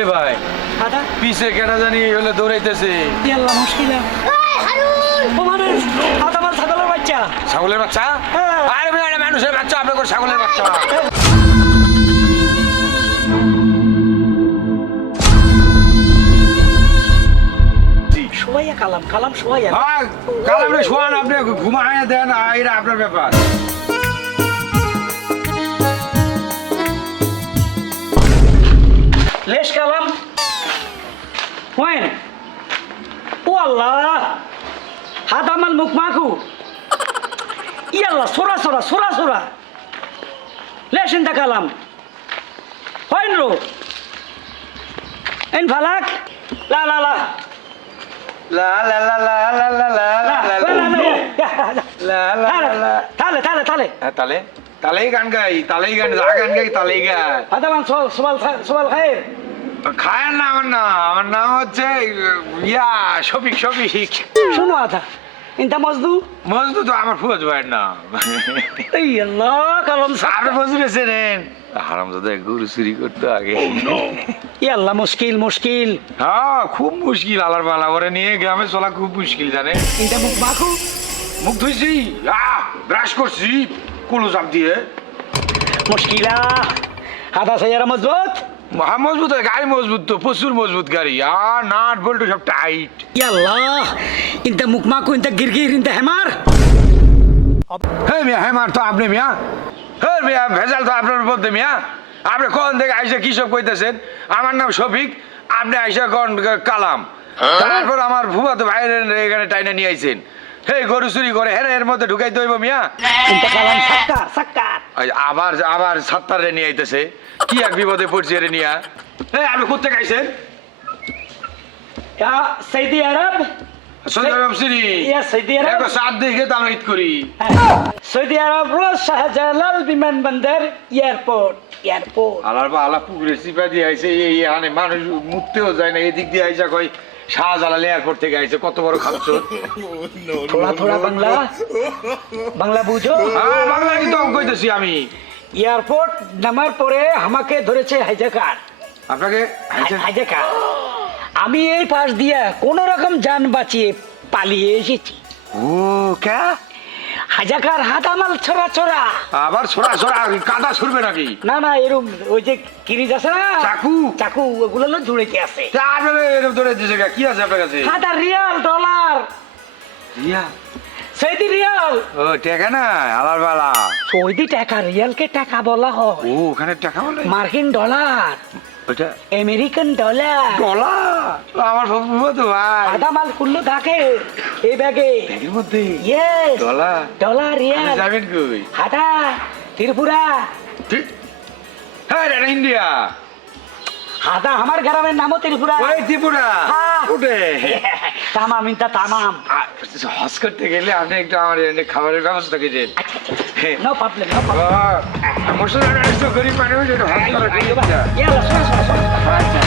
এ ভাই দাদা পিছে কেনা জানি হলে দৌড়াইতেছে। আল্লাহ মুশকিল তোমাদের দাদা আমার ছাগলের বাচ্চা। ছাগলের বাচ্চা? হ্যাঁ। আরে ভাই এটা মানুষের বাচ্চা, আপনার ছাগলের বাচ্চা। শোয়াইয়া কালাম কালাম শোয়াইয়া হ্যাঁ কাল আপনি শোয়ান, আপনি ঘুমায় দেন, এটা আপনার ব্যাপার। লেশ কালাম ওয়েন ও আল্লাহ হাত আমার মুখ মাখু ই আল্লাহ সোরা সোরা সোরা সোরা lace Inda Kalam when rho N ফালাক লা লা লা লা লা লা লা লা লা লা লা লা। তালে তালে তালে তালে তালেই গান গাই, তালেই গান, যা গান গাই তালেই গাই। হাদামান সবাল সবাল খায়ের খায়ের না, আমার নাম হচ্ছে শফিক। শফিক শোনো আধা ইনতা মজদু মজদু তো আমার ফুয়াজ ভাইয়ের নাম। এই আল্লাহ কালাম আপনি মজদুরে চেনেন? হারামজাদা গরু চুরি করতো আগে। ই আল্লাহ মুশকিল মুশকিল হ্যাঁ খুব মুশকিল, আলার পালা ওরে নিয়ে গ্রামে চলা খুব মুশকিল জানে। ইনতা মুখ মাখু মুখ ধুইছি, ব্রাশ করছি কুলো চাপ দিয়ে। মুশকিলা হাদা সাইয়ারা মজবুত মজবুত গাড়ি, মজবুত তো প্রচুর মজবুত গাড়ি, আর নাট বল্টু সব টাইট। ই আল্লাহ ইনতা মুখ মাখু ইনতা গিরগির ইনতা হেমার হ্যাঁ মিয়া, হ্যাঁ মার তো আপনি মিয়া, হ্যাঁ মিয়া ভেজাল তো আপনার মধ্যে মিয়া। আপনি কোন থেকে আইসা কি সব কইতেছেন? আমার নাম শফিক, আপনি আইসা কোন কালাম। তারপর আমার ফুফাতো ভাইয়ের এখানে টাইনা নিয়ে আইছেন। হেই গরু চুরি করে হেরে এর মধ্যে ঢুকাই দইব মিয়া। ইনতা কালাম সাক্কার সাক্কার আবার সাত্তারে নিয়ে আইতেছে, কি এক বিপদে পড়ছি এর নিয়া। এই আপনি কোথেকে আইছেন? ইয়া সৌদি আরব সৌদি আরব সিরি। ইয়া সৌদি আরব দেখো সাত দেখে তো আমরা ঈদ করি। সৌদি আরব রোজ শাহজালাল বিমানবন্দর এয়ারপোর্ট এয়ারপোর্ট আলার বা আলা পুকুরে চিপা দিয়ে আইছে, এই এখানে মানুষ মুততেও যায় না, এদিক দিয়ে আইসা কই শাহজালাল এয়ারপোর্ট থেকে আইছে। কত বড় খাচ্ছ। থোড়া থোড়া বাংলা বাংলা বুঝো? হ্যাঁ বাংলা তো কইতেছি আমি। এয়ারপোর্ট নামার পরে আমাকে ধরেছে হাইজাকার। আপনাকে হাইজাকার আমি এই পাশ দিয়া কোন রকম যান বাঁচিয়ে পালিয়ে এসেছি। ও কে হাইজাকার হাত আমার ছোড়া ছোড়া। আবার ছোড়া ছোড়া কাদা ছুড়বে নাকি? না না এরকম ওই যে কিরিজ আছে না চাকু চাকু ওগুলো জুড়েতে আছে। এরকম ধরে দিয়েছে কি আছে আপনার কাছে? হাজার রিয়াল ডলার রিয়া সৌদি রিয়াল। ও টাকা না আলার বালা। সৌদি টাকা রিয়ালকে টাকা বলা হয়। ও ওখানে টাকা বলে? মার্কিন ডলার, ওটা আমেরিকান ডলার। ডলার আমার বাবু তো ভাই আধা মাল কুল্লু থাকে এই ব্যাগে। ব্যাগের মধ্যে ইয়েস ডলার ডলার রিয়াল। যাবেন কই? হাদা ত্রিপুরা। হ্যাঁ এটা ইন্ডিয়া। হাদা আমার গ্রামের নামও ত্রিপুরা। ওই ত্রিপুরা হ্যাঁ। উঠে তামাম ইনতা তামাম। হজ করতে গেলে আপনি একটু আমার এখানে খাবারের ব্যবস্থা করেছেন। No problem no problem. মুসলমান গরিব মানুষ একটু হজ করার ইয়ালা শোনো শোনো শোনো। আচ্ছা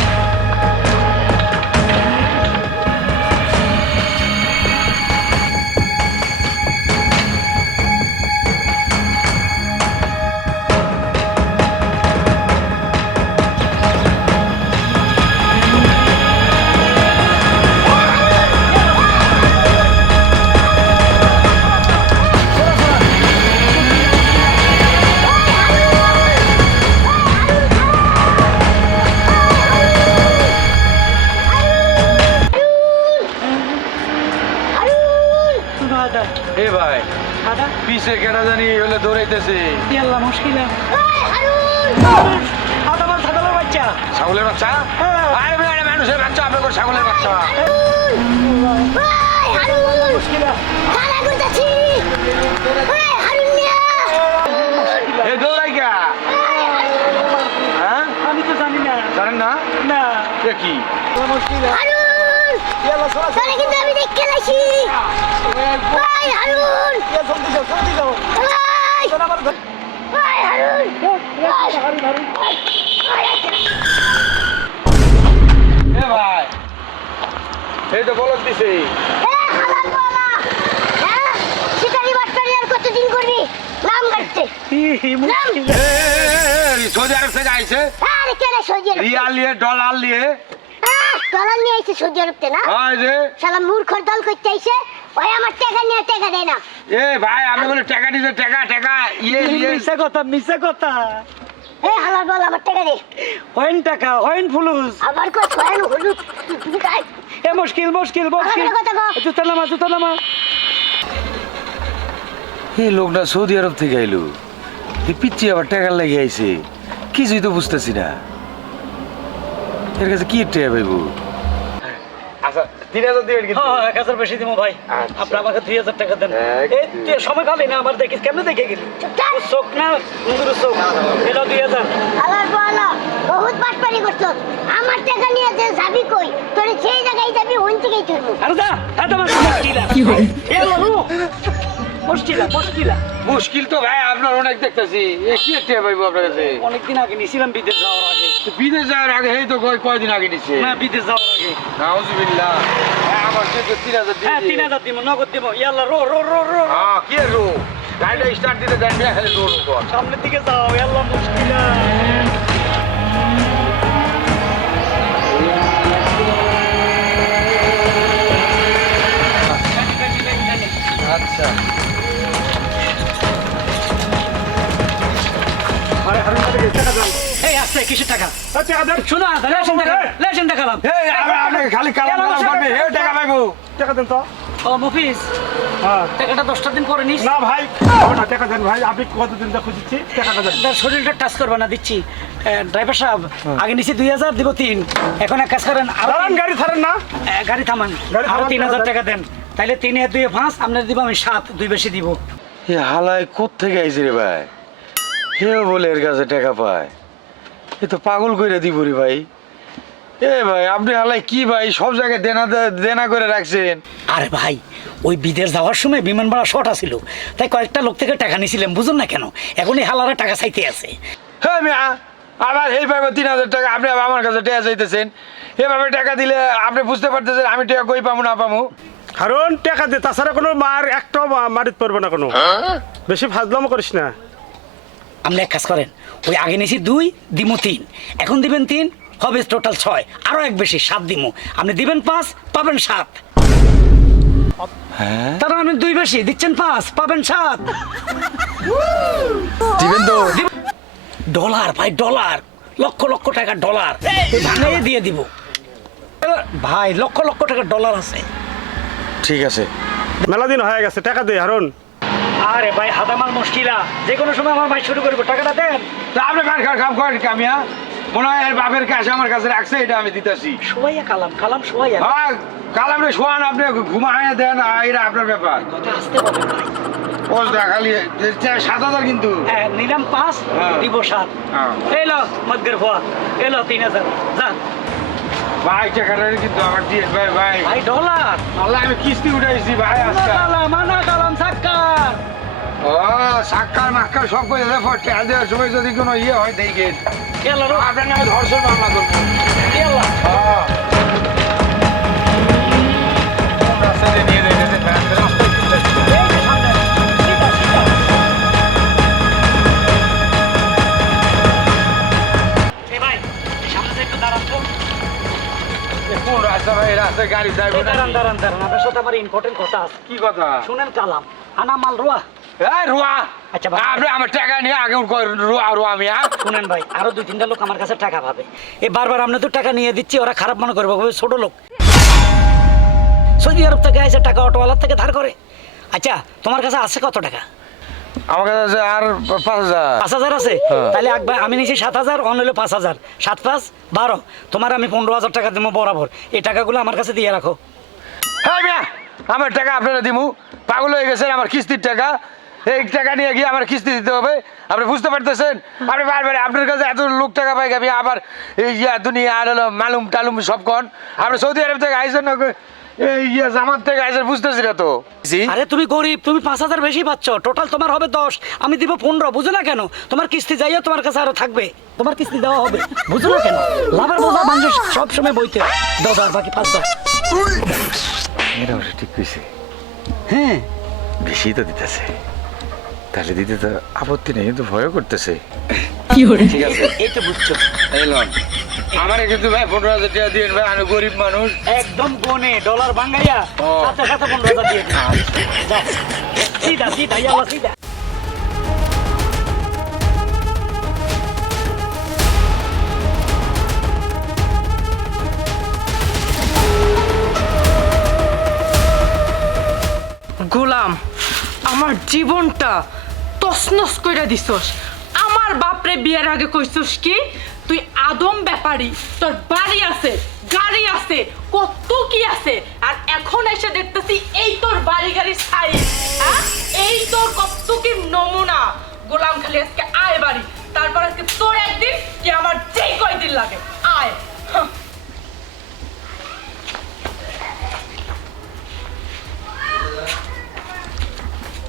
এ ভাই হাদা পিছে কেনা জানি হলে দৌড়াইতেছে। ইয়াল্লা মুশকিল হাদা আমার ছাগলের বাচ্চা। ছাগলের বাচ্চা? হ্যাঁ। আরে ভাই এটা মানুষের বাচ্চা, আপনার ছাগলের বাচ্চা। মুশকিল এই দৌড়াই গা? হ্যাঁ আমি তো জানি না। জানেন না? না এ কি মুশকিল আমি দেখতে আসি ভাই হারুন জলদি যাও ভাই হারুন এ ভাই এই তো বলদ দিছে। শিকারি বাটপারি আর কতদিন করবি নাম কাটছে এ ওই সৌদি আরব থেকে আইছে আরে কেন সৌদি আরব রিয়াল নিয়ে ডলার নিয়ে ডলার নিয়ে আইছে সৌদি আরবতে না হয় যে শালা মূর্খর দল করতে আইছে ওই আমার টাকা নিয়ে টাকা দেয় না এ ভাই আমি বলে টাকা দিতে টাকা টাকা ইয়ে ইয়ে মিশা কথা এই হালার বল আমার টাকা দে হইন টাকা হইন ফুলুস আবার কই ছয়ানো হলুদ তুই গাই এ মুশকিল আমার কথা কও। জুতা নামা এই লোকটা সৌদি আরব থেকে আইলো এই পিচ্ছি আবার টাকার লাগে আইছে কিছুই তো বুঝতেছি না এর কাছে কি টেয়া পাইবো আচ্ছা 3000 দিবেন কিন্তু হ্যাঁ 1000 বেশি দিমু ভাই আচ্ছা। আপনি আমাকে 2000 টাকা দেন এক, এই তুই সময় খালি না আমার দেখিস কেমনে দেখে গেলি থাক। চোখ না সুন্দর চোখ এটা 2000 হালার বল বহুত বাটপারি করছ আমার টাকা নিয়ে যে যাবি কই তোর সেই জায়গায় যাবি ওই থেকেই তুলবো আরে যা এটা আমার মুশকিলা কি হয় এ বাবু মুশকিলা মুশকিল তো ভাই আপনার অনেক দেখতেছি এ কি টেয়া পাইবো আপনার কাছে অনেকদিন আগে নিছিলাম বিদেশ যাওয়ার আগে তো বিদেশ যাওয়ার আগে এই তো কয়দিন আগে নিচ্ছে না বিদেশ যাওয়ার আগে নাউজুবিল্লাহ হ্যাঁ আমার কিন্তু 3000 দিয়ে হ্যাঁ 3000 দিব নগদ দিব ইয়াল্লা রো হ্যাঁ কি রো গাড়িটা স্টার্ট দিতে দেন বিয়া খালি রো কর সামনের দিকে যাও ইয়াল্লা মুশকিলা আচ্ছা এই আছে কিছু টাকা শোনো লেশন দেখালাম এই আপনাকে খালি কালাম কালাম করবে এই টাকা পাইবো টাকা দেন তো ও মফিজ হ্যাঁ টাকাটা 10টা দিন পরে নিস না ভাই না টাকা দেন ভাই আপনি কতদিন যা খুঁজছি টাকাটা দেন তার শরীরটা টাচ করবে না দিচ্ছি ড্রাইভার সাহেব আগে নিচে 2000 দিব 3 এখন এক কাজ করেন আরো দাঁড়ান গাড়ি ছাড়েন না গাড়ি থামান গাড়ি আরো থামান, 3000 টাকা দেন তাইলে 3 এর 2 5 আপনার দিব আমি 7 2 বেশি দিব এ হালাই কোত্থেকে আইছে রে ভাই হেও বলে এর কাছে টাকা পায় এ তো পাগল কইরা দিব রে ভাই এ ভাই আপনি হালাই কি ভাই সব জায়গায় দেনা করে রাখছেন আরে ভাই ওই বিদেশ যাওয়ার সময় বিমান ভাড়া শর্ট আছিল তাই কয়েকটা লোক থেকে টাকা নিছিলাম বুঝুন না কেন এখন এই হালারা টাকা চাইতে আছে হ্যাঁ মিয়া আবার এই ভাবে 3000 টাকা আপনি আবার আমার কাছে টাকা চাইতেছেন এভাবে টাকা দিলে আপনি বুঝতে পারতেছেন আমি টাকা কই পাবো না পাবো কারণ টাকা দে তাছাড়া কোনো মার একটাও মারিত পারবে না কোনো বেশি ফাজলামো করিস না আপনি এক কাজ করেন ওই আগে নিয়েছি 2 দিমু 3 এখন দিবেন 3 হবে টোটাল 6 আরো এক বেশি 7 দিমু আপনি দিবেন 5 পাবেন 7 হ্যাঁ তার মানে 2 বেশি দিচ্ছেন 5 পাবেন 7 দিবেন তো ডলার ভাই ডলার লক্ষ লক্ষ টাকা ডলার ভাঙাইয়ে দিয়ে দিব ভাই লক্ষ লক্ষ টাকা ডলার আছে ঠিক আছে মেলা দিন হয়ে গেছে টাকা দে হারুন আরে ভাই হাদামাল মুশকিলা যে কোনো সময় আমার ভাই শুরু করবো টাকাটা দেন তা আপনি বার খার কাম করেন কামিয়া মনে হয় এর বাপের কাছে আমার কাছে রাখছে এটা আমি দিতেছি শোয়াইয়া কালাম শোয়াইয়া হ্যাঁ কাল আপনি শোয়ান আপনি ঘুমায় দেন এটা আপনার ব্যাপার কথা আসতে বলেন ভাই ও খালি 7000 কিন্তু হ্যাঁ, নিলাম 5 হ্যাঁ। দিব 7 হ্যাঁ। এলো মদগের ভুয়া এলো 3000 যা ভাই টাকাটা কিন্তু আমার দিয়ে ভাই ভাই ভাই ডলার আল্লাহ আমি কিস্তি উঠাইছি ভাই আজকে মানা কালাম সাক্কার ও সাক্কার মাক্কার সব করে দেবো টাকা দেওয়ার সময় যদি কোনো ইয়ে হয় দেখেন এলো রো আপনার নামে ধর্ষণ মামলা করবো এলো হ্যাঁ। কোন রাস্তা দিয়ে নিয়ে যাইতেছেন ভাই? আপনি রাস্তায় চলে আসছেন। এই ভাই সামনে থেকে একটু দাঁড়ান তো এ কোন রাস্তা ভাই? এই রাস্তায় গাড়ি যাইবো এই না দাঁড়ান আপনার সাথে আমার ইম্পর্টেন্ট কথা আছে কি কথা শুনেন কালাম আনা মাল রোয়া এই রুয়া আচ্ছা ভাই। আপনি আমার টাকা নিয়ে আগে রুয়া রুয়া আমি শুনেন ভাই আরো 2-3টা লোক আমার কাছে টাকা পাবে এ বারবার আপনি তো টাকা নিয়ে দিচ্ছি ওরা খারাপ মনে করবে বলবে ছোট লোক সৌদি আরব থেকে এসে টাকা অটোওয়ালার থেকে ধার করে আচ্ছা তোমার কাছে আছে কত টাকা আমার কাছে আছে আর 5000 5,000 আছে হ্যাঁ। তাহলে একবার আমি নিয়েছি 7,000 অন হলো 5,000 7 5 12 তোমার আমি 15,000 টাকা দেবো বরাবর এই টাকাগুলো আমার কাছে দিয়ে রাখো হ্যাঁ মিয়া আমার টাকা আপনারা দিমু পাগল হয়ে গেছেন আমার কিস্তির টাকা এই টাকা নিয়ে গিয়ে আমার কিস্তি দিতে হবে আপনি বুঝতে পারতেছেন আপনি বারবার আপনার কাছে এত লোক টাকা পাই গাবি আবার এই দুনিয়া আর হলো মালুম টালুম সব কন আপনি সৌদি আরব থেকে আইসেন না এই জামাত থেকে আইসেন বুঝতেছি না তো আরে তুমি গরিব তুমি 5,000 বেশি পাচ্ছ টোটাল তোমার হবে 10 আমি দিব 15 বুঝো না কেন তোমার কিস্তি যাইয়া তোমার কাছে আরো থাকবে তোমার কিস্তি দেওয়া হবে বুঝো না কেন লাভের বোঝা মানুষ সব সময় বইতে 10,000 বাকি 5,000 এটা অবশ্য ঠিক কইছে হ্যাঁ বেশি তো দিতেছে তাহলে দিতে তো আপত্তি নেই কিন্তু ভয়ও করতেছে ঠিক আছে এই তো বুঝছো। এই লন আমারে কিন্তু ভাই 15,000 টাকা দিন ভাই, আমি গরিব মানুষ। একদম গনে ডলার ভাঙাইয়া ও। সাথে সাথে 15,000 দিয়ে দিন। যাও সিধা সিধা ইয়াল্লা সিধা। গোলাম, আমার জীবনটা তছনছ কইরা দিছস। আমার বাপরে বিয়ের আগে কইছস কি তুই আদম ব্যাপারী, তোর বাড়ি আছে, গাড়ি আছে, কত কি আছে, আর এখন এসে দেখতেছি এই তোর বাড়ি গাড়ি সাইজ, হ্যাঁ? এই তোর কত কি নমুনা। গোলাম খালি আজকে আয় বাড়ি, তারপর আজকে তোর একদিন কি আমার যেই কয়দিন লাগে আয়। হাহ।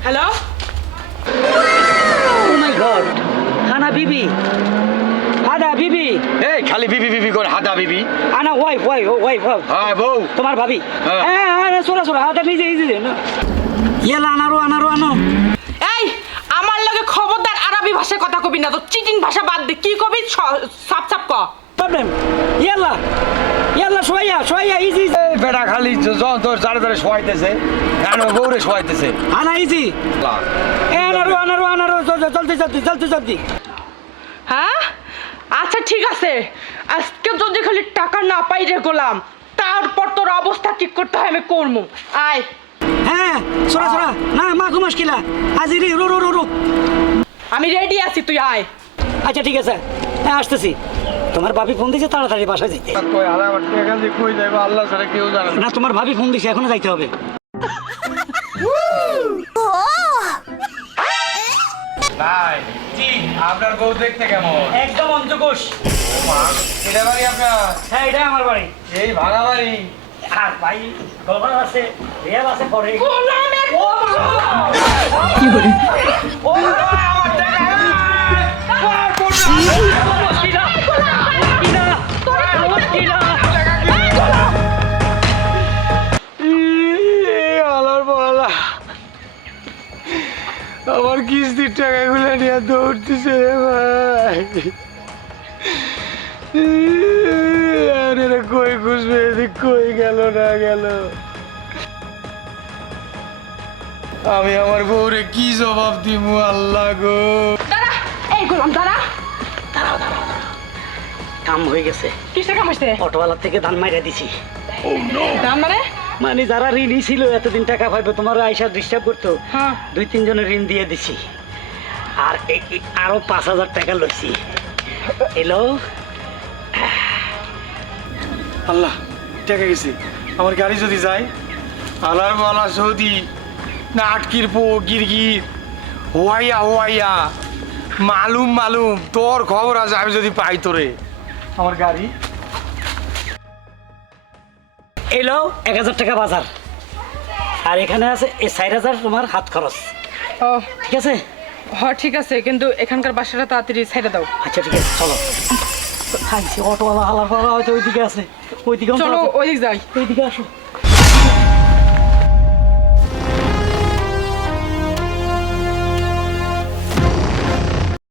হ্যালো, ও মাই গড, হানা বিবি, হাদা বিবি, এই খালি বিবি বিবি করে হাদা বিবি। আনা ওয়াইফ ওয়াইফ ওয়াইফ হ্যাঁ বউ। তোমার ভাবি। হ্যাঁ। হ্যাঁ হ্যাঁ সোলা সোলা হাদা নিজে নিজে না ইয়েলা আনারো আনারো আনো। এই আমার লগে খবরদার আরবি ভাষায় কথা কবি না, তো চিটিং ভাষা বাদ দে, কি কবি সাপ সাপ ক। প্রবলেম ইয়েলা ইয়েলা শোয়া শোয়া ইজি এই বেটা খালি যখন তোর চারে চারে শোয়াইতেছে, এখন বউরে শোয়াইতেছে। আনা ইজি আনারো আনারো আনারো জলদি জলদি জলদি জলদি। হ্যাঁ আচ্ছা ঠিক আছে, আজকে যদি খালি টাকা না পাই রে গোলাম, তারপর তোর অবস্থা কি করতে হয় আমি করবো। আয়, হ্যাঁ সোরা সোরা না মাখু মুশকিলা আজি রে রো রো রো রো। আমি রেডি আছি, তুই আয়। আচ্ছা ঠিক আছে, হ্যাঁ আসতেছি। তোমার ভাবি ফোন দিয়েছে তাড়াতাড়ি বাসায় যাইতে। কই আর আমার টাকা দিয়ে কই যাইবো আল্লাহ ছাড়া কেউ জানে না। না তোমার ভাবি ফোন দিয়েছে, এখনো যাইতে হবে। ভাই জি আপনার বউ দেখতে কেমন? একদম অঞ্জকোষ। এটা বাড়ি আপনার? হ্যাঁ এটা আমার বাড়ি। এই ভাড়া বাড়ি? আর ভাই গলবার আছে, রিয়াল আছে পরে। গোলামের ও আমার টাকা আমার কিস্তির টাকাগুলো নিয়ে দৌড়তেছে রে ভাই। কই খুঁজবে, এদিক কই গেল না গেল। আমি আমার বউরে কি জবাব দিব আল্লাহ গো। দাঁড়া, এই গোলাম দাঁড়া। কাম হয়ে গেছে। কিসের কাম হইছে? অটোওয়ালা থেকে ধান মাইরা দিছি। দাম মানে? মানে যারা ঋণই ছিল এতদিন টাকা পাইবো তোমার আইসা ডিস্টার্ব করতো, হ্যাঁ। 2-3 জনের ঋণ দিয়ে দিছি। আর আরো 5,000 টাকা লইছি। এলো আল্লাহ টাকা গেছে। আমার গাড়ি যদি যায় আলার মালা সৌদি না আটকির পো গিরগির হোয়াইয়া হোয়াইয়া মালুম মালুম তোর খবর আছে। আমি যদি পাই তোরে আমার গাড়ি এলো 1,000 টাকা বাজার, আর এখানে আছে 4,000 তোমার হাত খরচ। ও ঠিক আছে? হ্যাঁ ঠিক আছে, কিন্তু এখানকার বাসাটা তাড়াতাড়ি ছেড়ে দাও। আচ্ছা ঠিক আছে চলো। খাইছি অটোওয়ালা হালার পাওয়া হয়তো ওইদিকে আছে, ওইদিকে চলো ওইদিক যাই। ওইদিকে আসো।